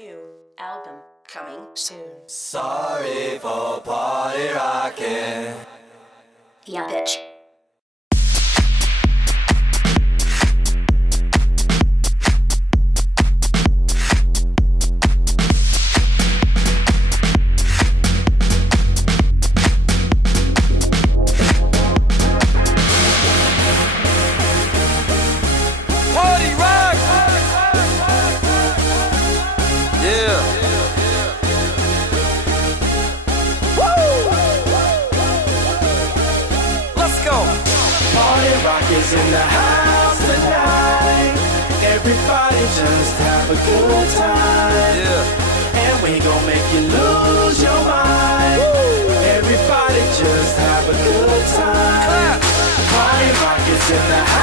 New album coming soon. Sorry for party rocking. Yeah, bitch. Rock is in the house tonight. Everybody just have a good time. Yeah. And we gon' make you lose your mind. Everybody just have a good time. Clap. Party rock is in the house